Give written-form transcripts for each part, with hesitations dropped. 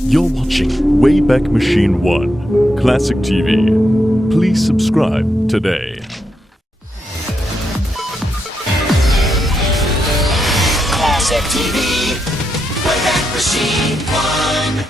You're watching Wayback Machine 1, Classic TV. Please subscribe today. Classic TV, Wayback Machine 1.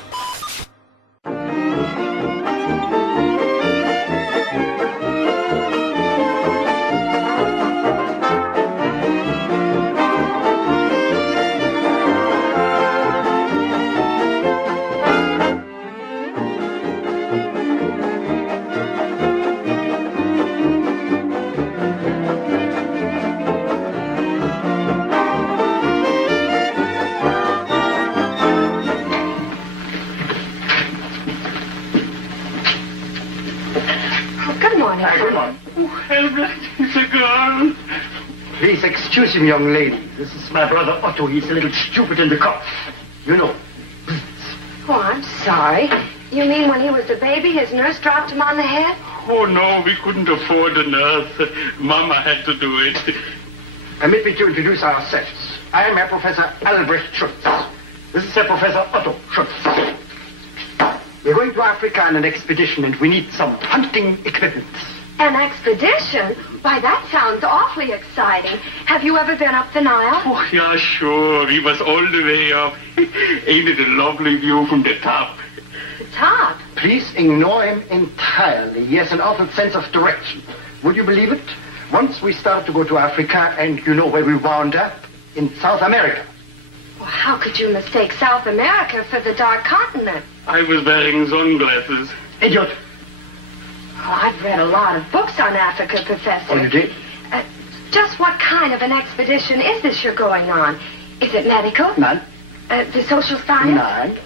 It's a girl. Please excuse him, young lady. This is my brother Otto. He's a little stupid in the cough. You know. Oh, I'm sorry. You mean when he was a baby, his nurse dropped him on the head? Oh, no, we couldn't afford a nurse. Mama had to do it. Permit me to introduce ourselves. I am Herr Professor Albrecht Schultz. This is Herr Professor Otto Schultz. We're going to Africa on an expedition, and we need some hunting equipment. An expedition? Why, that sounds awfully exciting. Have you ever been up the Nile? Oh, yeah, sure. We was all the way up. Ain't it a lovely view from the top? The top? Please ignore him entirely. He has an awful sense of direction. Would you believe it? Once we started to go to Africa, and you know where we wound up? In South America. Well, how could you mistake South America for the Dark Continent? I was wearing sunglasses. Idiot. Oh, I've read a lot of books on Africa, Professor. Oh, you did? Just what kind of an expedition is this you're going on? Is it medical? None. The social science? None.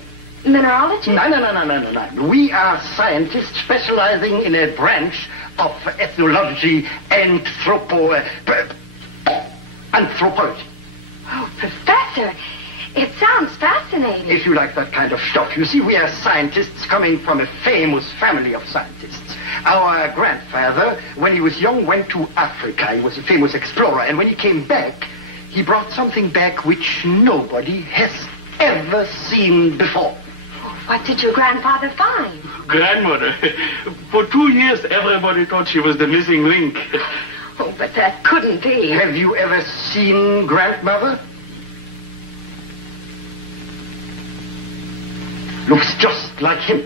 Mineralogy? No. We are scientists specializing in a branch of ethnology and anthropology. Oh, Professor, it sounds fascinating. If you like that kind of stuff. You see, we are scientists coming from a famous family of scientists. Our grandfather, when he was young, went to Africa. He was a famous explorer. And when he came back, he brought something back which nobody has ever seen before. What did your grandfather find? Grandmother. For 2 years, everybody thought she was the missing link. Oh, but that couldn't be. Have you ever seen grandmother? Looks just like him.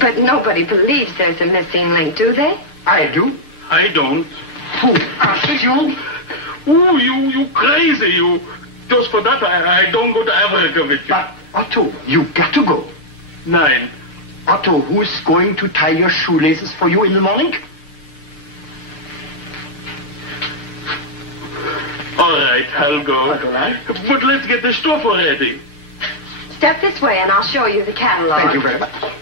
But nobody believes there's a missing link, do they? I do. I don't. Who asked you? Oh, you crazy, you. Just for that, I don't go to Africa with you. But, Otto, you got to go. 9. Otto, who's going to tie your shoelaces for you in the morning? All right, I'll go. All right. But let's get the stuff ready. Step this way and I'll show you the catalog. Thank you very much.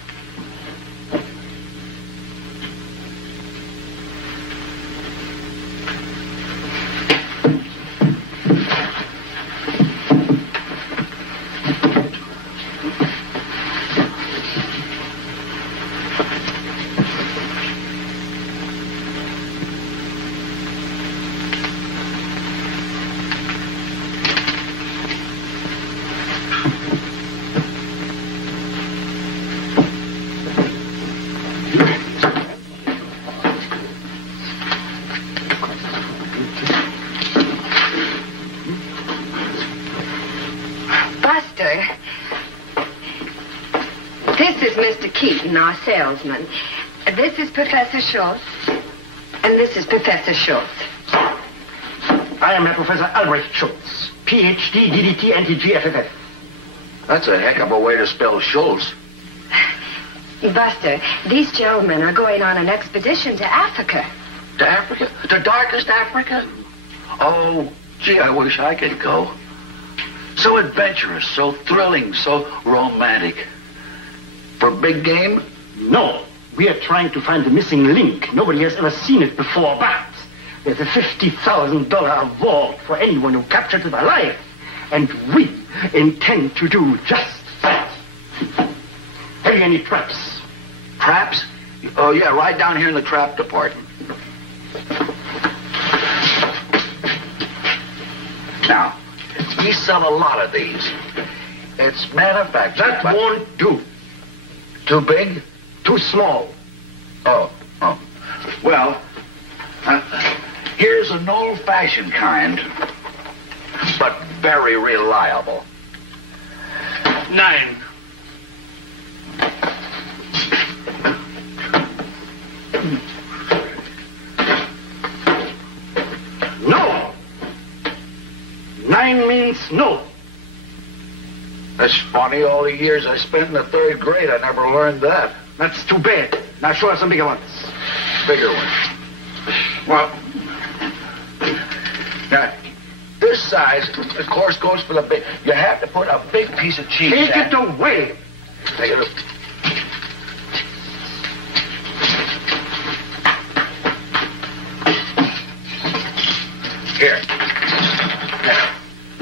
Buster, this is Mr. Keaton, our salesman. This is Professor Schultz. And this is Professor Schultz. I am Professor Albrecht Schultz, Ph.D., DDT, anti-GFFF. That's a heck of a way to spell Schultz. Buster, these gentlemen are going on an expedition to Africa. To Africa? The darkest Africa? Oh, gee, I wish I could go. So adventurous, so thrilling, so romantic. For big game? No, we are trying to find the missing link. Nobody has ever seen it before, but there's a $50,000 reward for anyone who captures it alive. And we intend to do just that. Have you any traps? Traps? Oh, yeah, right down here in the trap department. Now, We sell a lot of these. It's manufactured. That won't do. Too big? Too small. Oh. Well, here's an old-fashioned kind, but very reliable. 9. No. 9 means no. That's funny. All the years I spent in the 3rd grade, I never learned that. That's too bad. Now show us some bigger ones. Bigger one. Well, now, this size, of course, goes for the big. You have to put a big piece of cheese. Take it away. Take it. Here.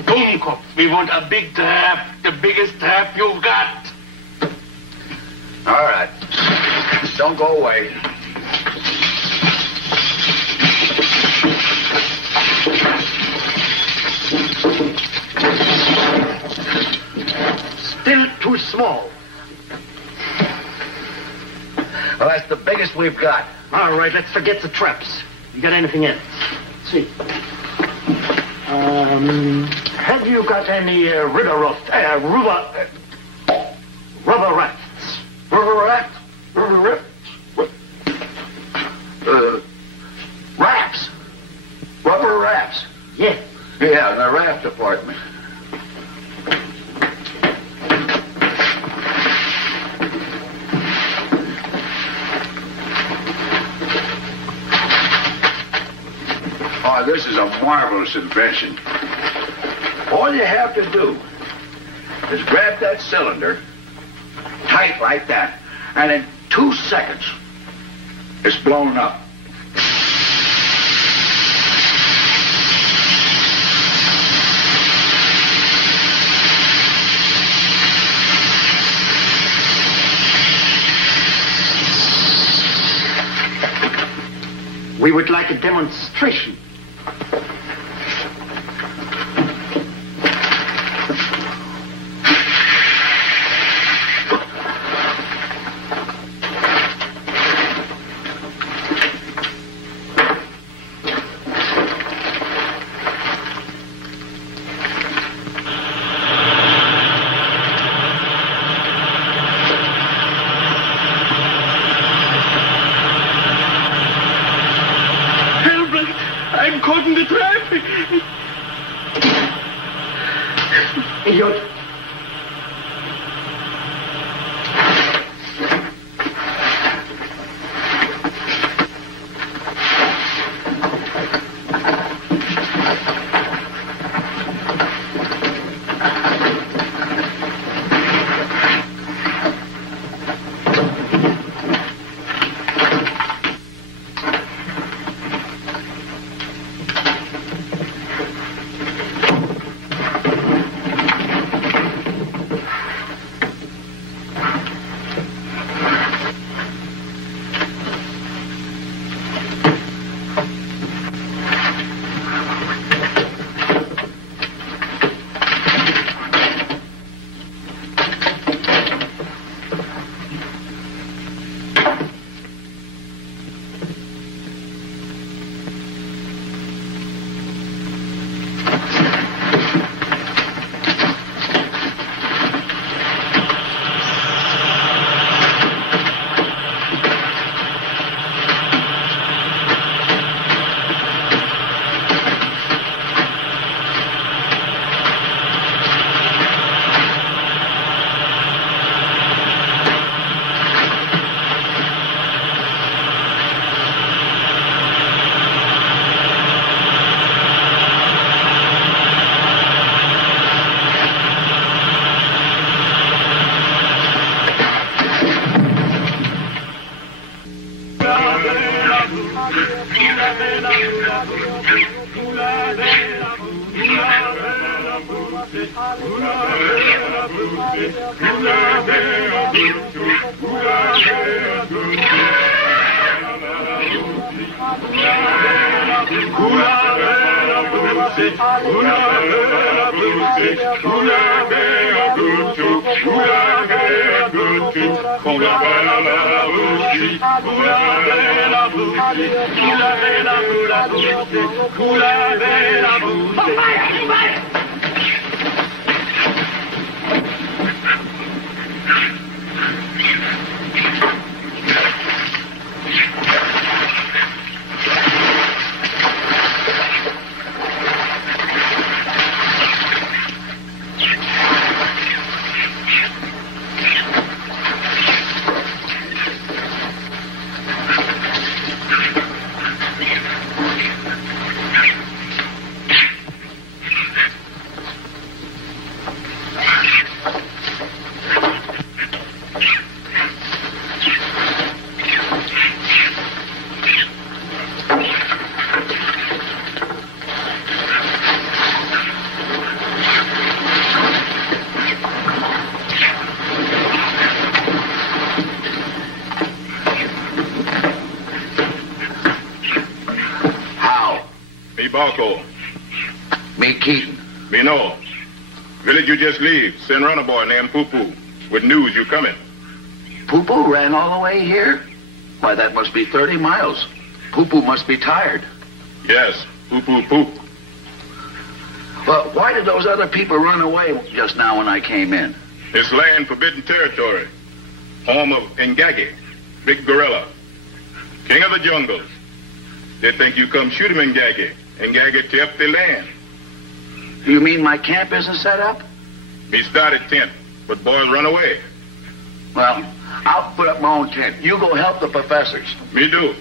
Dumkopf, we want a big draft, the biggest draft you've got. All right. Don't go away. Still too small. Well, that's the biggest we've got. All right, let's forget the traps. You got anything else? Let's see. Have you got any rubber rafts? Rubber rafts. Rubber raft? Rubber raft? Rafts. Rubber rafts. Yeah. Yeah, the raft department. Oh, this is a marvelous invention. All you have to do is grab that cylinder, tight like that, and in 2 seconds, it's blown up. We would like a demonstration. I'm caught in the trap. Idiot. Me, Keaton. Me know. Village you just leave. Send run a boy named Poo-Poo with news you coming. Poo-Poo ran all the way here? Why, that must be 30 miles. Poo-Poo must be tired. Yes, Poo-Poo poop. Well, why did those other people run away just now when I came in? It's land forbidden territory. Home of Ngagi, big gorilla. King of the jungle. They think you come shoot him, Ngagi. Ngagi tear up the land. You mean my camp isn't set up? Me started tent, but boys run away. Well, I'll put up my own tent. You go help the professors. Me do.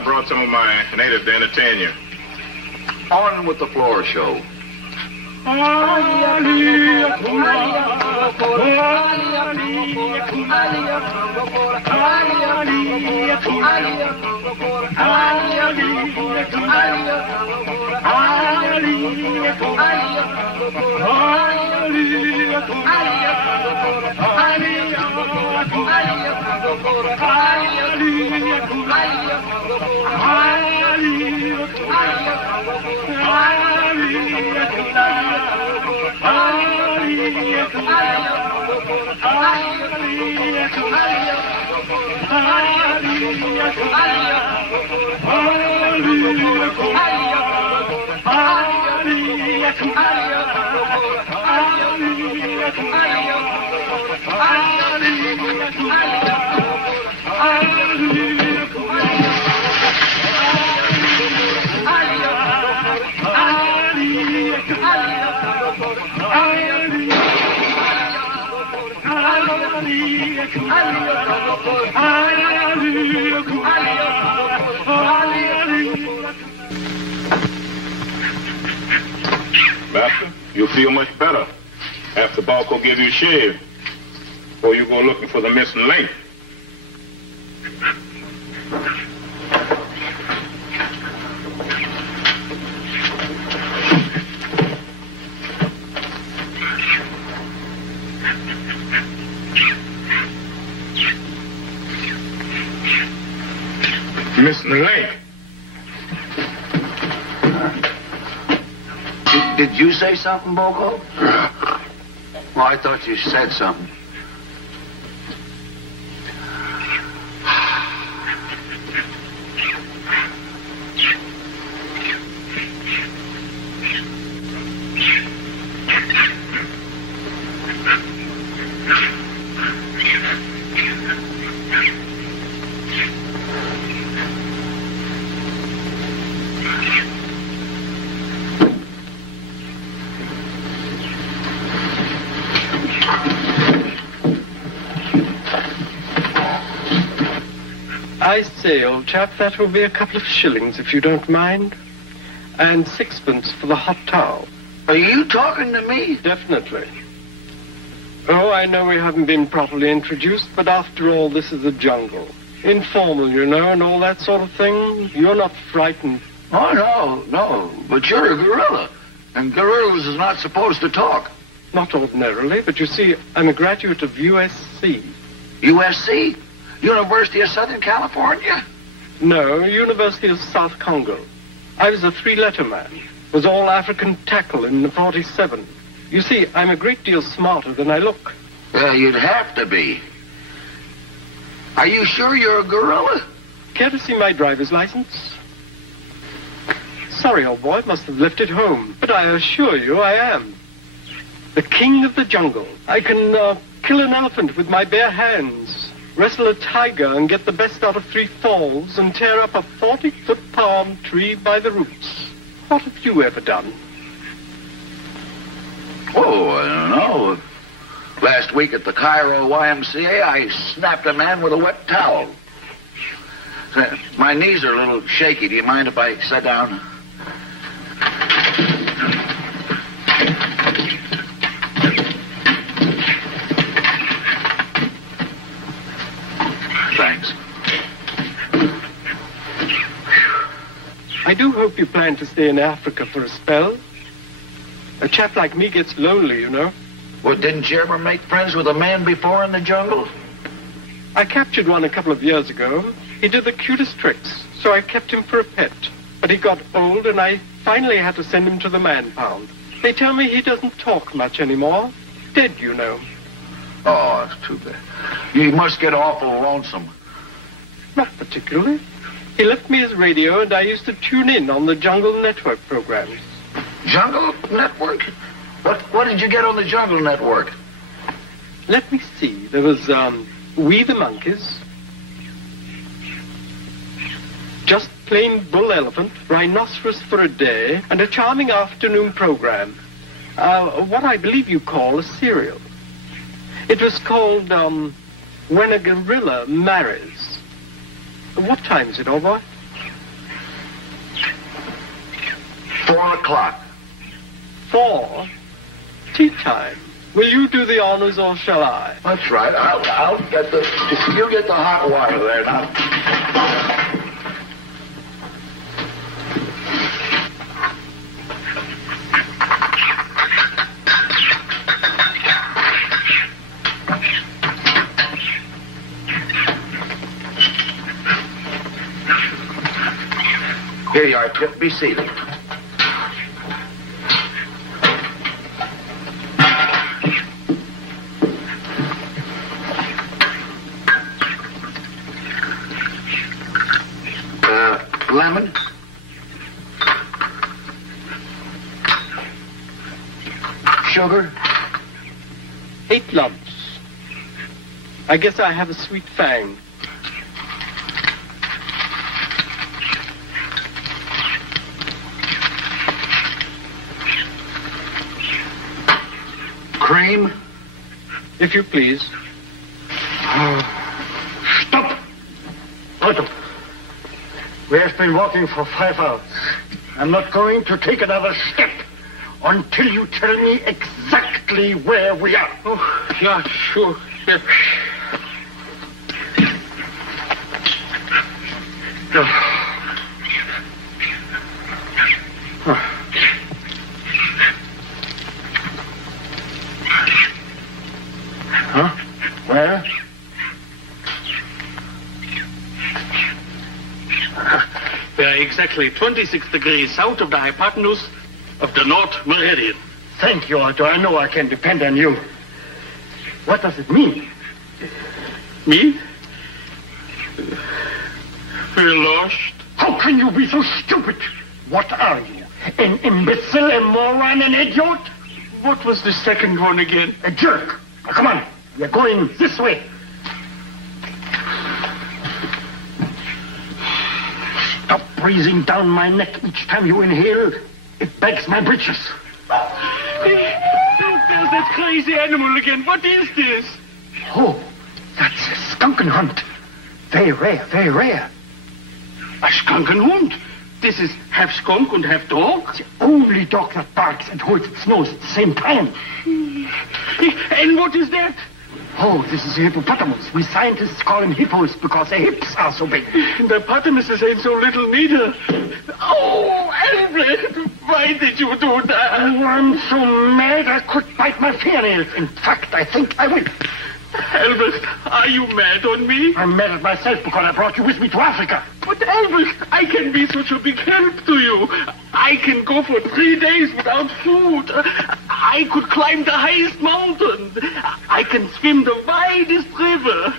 I brought some of my natives to entertain you. On with the floor show. Master, you'll feel much better after Balco give you a shave, or you go looking for the missing link. Missing link. Did you say something, Bogo? Well, I thought you said something. I say, old chap, that will be a couple of shillings, if you don't mind. And 6pence for the hot towel. Are you talking to me? Definitely. Oh, I know we haven't been properly introduced, but after all, this is the jungle. Informal, you know, and all that sort of thing. You're not frightened. Oh, no. But you're a gorilla. And gorillas is not supposed to talk. Not ordinarily, but you see, I'm a graduate of USC. USC? University of Southern California? No, University of South Congo. I was a 3-letter man. Was all African tackle in the 47. You see, I'm a great deal smarter than I look. Well, you'd have to be. Are you sure you're a gorilla? Care to see my driver's license? Sorry, old boy, must have left it home. But I assure you I am. The king of the jungle. I can kill an elephant with my bare hands. Wrestle a tiger and get the best out of 3 falls and tear up a 40-foot palm tree by the roots. What have you ever done? Oh, I don't know. Last week at the Cairo YMCA, I snapped a man with a wet towel. My knees are a little shaky. Do you mind if I sit down? Thanks. I do hope you plan to stay in Africa for a spell. A chap like me gets lonely, you know. Well, didn't you ever make friends with a man before in the jungle? I captured one a couple of years ago. He did the cutest tricks, so I kept him for a pet. But he got old, and I finally had to send him to the man-pound. They tell me he doesn't talk much anymore. Dead, you know. Oh, that's too bad. You must get awful lonesome. Not particularly. He left me his radio, and I used to tune in on the Jungle Network programs. Jungle Network? What did you get on the Jungle Network? Let me see. There was, We the Monkeys. Just Plain Bull Elephant, Rhinoceros for a Day, and a charming afternoon program. What I believe you call a serial. It was called, When a Gorilla Marries. What time is it, old boy? 4 o'clock. 4. Tea time. Will you do the honors or shall I? That's right. I'll get the... You get the hot water there now. Here you are, Chip. Be seated. Lemon? Sugar? 8 lumps. I guess I have a sweet fang. Cream? If you please. Stop! Otto. We have been walking for 5 hours. I'm not going to take another step until you tell me exactly where we are. Oh, yeah, sure. Yes. Huh? Where? We are exactly 26 degrees south of the hypotenuse of the North Meridian. Thank you, Otto. I know I can depend on you. What does it mean? Me? We're lost. How can you be so stupid? What are you? An imbecile, a moron, an idiot? What was the second one again? A jerk. Now, come on. We're going this way. Stop breathing down my neck each time you inhale. It begs my britches. There's that crazy animal again. What is this? Oh, that's a skunken hunt. Very rare, very rare. A skunk and hund. This is half skunk and half dog. It's the only dog that barks and holds its nose at the same time. And what is that? Oh, this is a hippopotamus. We scientists call him hippos because their hips are so big. The hippopotamuses ain't so little neither. Oh, Albert, why did you do that? Oh, I'm so mad I could bite my fingernails. In fact, I think I will. Albert, are you mad on me? I'm mad at myself because I brought you with me to Africa. But Albert, I can be such a big help to you. I can go for 3 days without food. I could climb the highest mountain. I can swim the widest river.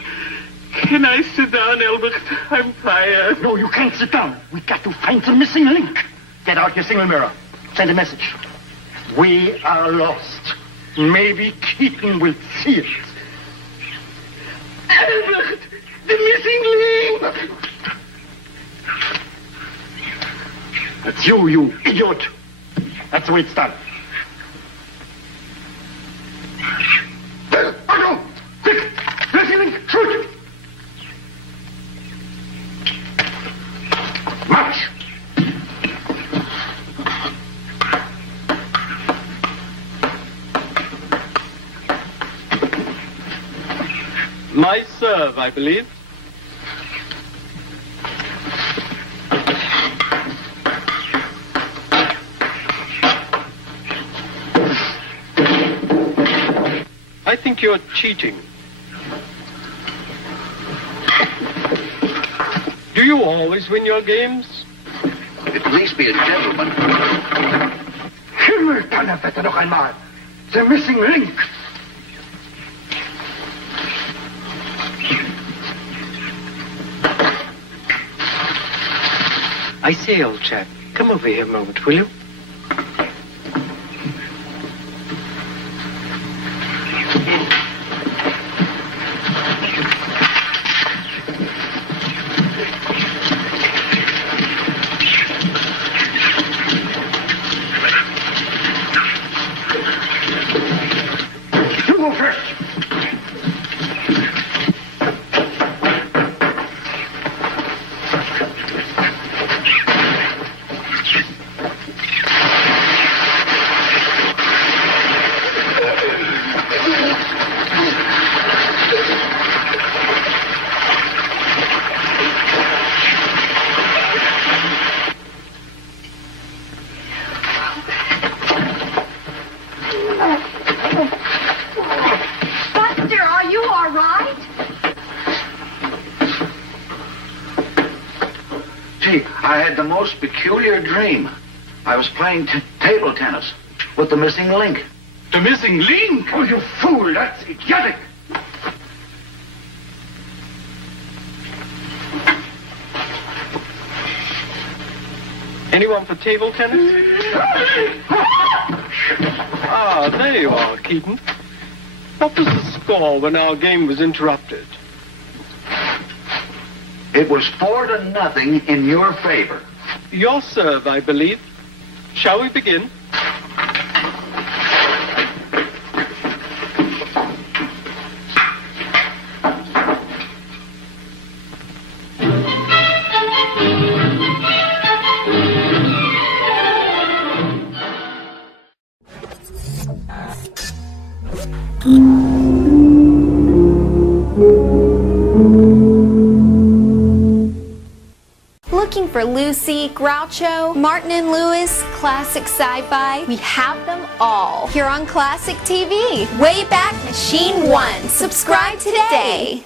Can I sit down, Albert? I'm tired. No, you can't sit down. We got to find the missing link. Get out your single mirror. Send a message. We are lost. Maybe Keaton will see it. Albert, the missing link! That's you idiot. That's the way it's done. Otto! Quick! Missing link! Shoot! March! My serve, I believe. I think you're cheating. Do you always win your games? At least be a gentleman. Himmel, noch einmal. The missing link. I say, old chap, come over here a moment, will you? You go first. I had the most peculiar dream. I was playing table tennis with the missing link. The missing link? Oh, you fool! That's idiotic! Anyone for table tennis? Ah, there you are, Keaton. What was the score when our game was interrupted? It was 4-0 in your favor. Your serve, I believe. Shall we begin? Looking for Lucy, Groucho, Martin and Lewis, classic sci-fi? We have them all here on Classic TV. Wayback Machine 1. Subscribe today.